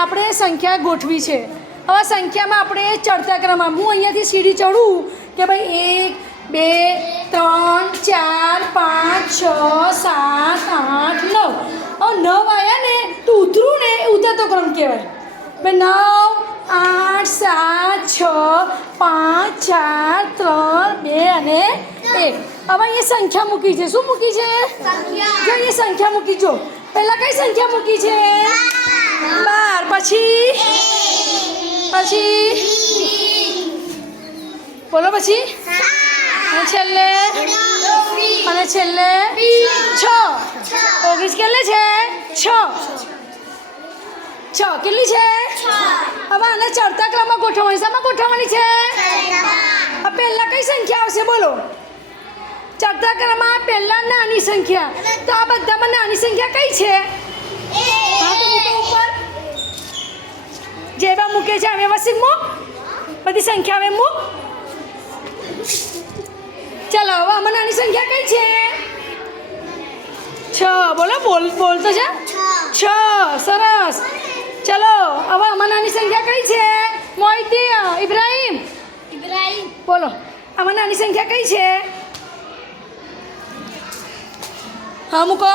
આપણે સંખ્યા ગોઠવી છે. હવે સંખ્યામાં આપણે ચડતા ક્રમમાં હું અહીંયાથી સીડી ચડું કે ભાઈ 1 2 3 4 5 6 7 8 9. હવે 9 આવ્યા ને તો ઉતરું ને એ ઉતરતો ક્રમ કહેવાય. ભાઈ 9 8 7 6 5 4 3 2 અને 1. હવે અહીંયા સંખ્યા મૂકી છે. શું મૂકી છે? જો અહીંયા સંખ્યા મૂકી. જો પહેલાં કઈ સંખ્યા મૂકી છે? 12. પછી બોલો. પછી અને છેલ્લે 6. 19 કેટલી છે? 6 કેટલી છે? હવે આને ચડતા ક્રમમાં ગોઠવવાની. શામાં ગોઠવવાની છે? પહેલાં કઈ સંખ્યા આવશે? બોલો. ચડતા ક્રમમાં પહેલાં નાની સંખ્યા. તો આ બધામાં નાની સંખ્યા કઈ છે? હા, તો મૂકો ઉપર. જેવા મૂકે છે હવે વસિક મૂક. બધી સંખ્યા હવે મૂક. ચાલો હવે આમાં નાની સંખ્યા કઈ છે? 6. બોલો. બોલતો છે. 6. સરસ. ચલો હવે આમાં નાની સંખ્યા કઈ છે? મોહિતી ઇબ્રાહિમ બોલો. આમાં નાની સંખ્યા કઈ છે? હા મૂકો.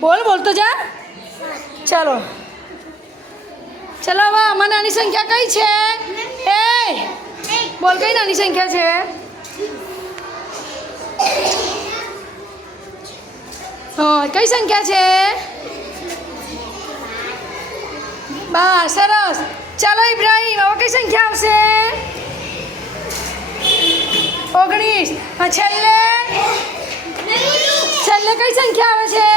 બોલતો જા. ચાલો હવે આમાં નાની સંખ્યા કઈ છે? બોલ. કઈ નાની સંખ્યા છે? હા, કઈ સંખ્યા છે? 12. સરસ. ચાલો ઇબ્રાહિમ હવે કઈ સંખ્યા આવશે? 19. હા, છેલ્લે કઈ સંખ્યા આવે છે?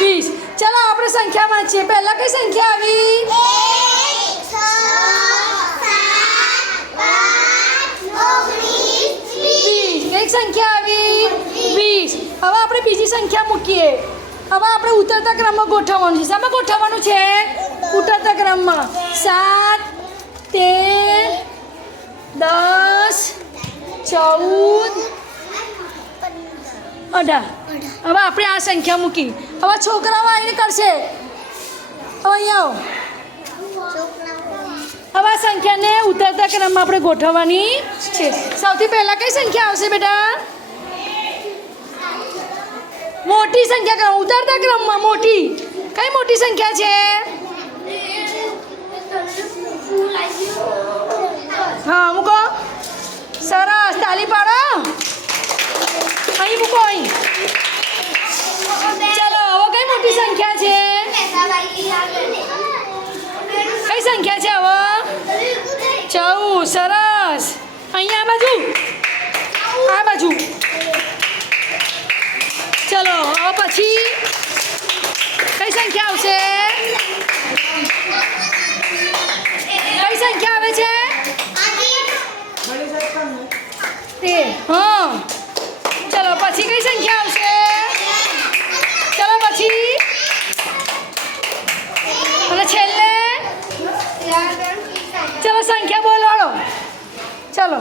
20. ચાલો આપણે સંખ્યા વાંચીએ. પહેલા કઈ સંખ્યા આવી? 20. કઈ સંખ્યા આવી? 20. હવે આપણે બીજી સંખ્યા મૂકીએ. હવે આપણે ઉતરતા ક્રમમાં ગોઠવવાનું છે. શામાં ગોઠવવાનું છે? ઉતરતા ક્રમમાં. 7 13 10 14 18. હવે આપણે આ સંખ્યા મૂકી. હવે છોકરાઓ આવીને કરશે. હવે અહીંયા આવો. હવે આ સંખ્યાને ઉતરતા ક્રમમાં આપણે ગોઠવવાની છે. સૌથી પહેલાં કઈ સંખ્યા આવશે બેટા? મોટી સંખ્યા. ઉતરતા ક્રમમાં મોટી. કઈ મોટી સંખ્યા છે? હા મૂકો. સરસ. તાલી પાડો. અહીં મૂકો. અહીં. ચાલો હવે કઈ મોટી સંખ્યા છે? કઈ સંખ્યા છે હવે? 14. સરસ. અહીંયા આ બાજુ. ચલો હવે પછી કઈ સંખ્યા આવશે? કઈ સંખ્યા આવે છે? 13. હા. ચલો પછી કઈ સંખ્યા આવશે? ચલો પછી અને છેલ્લે ચલો સંખ્યા બોલવાળો. ચલો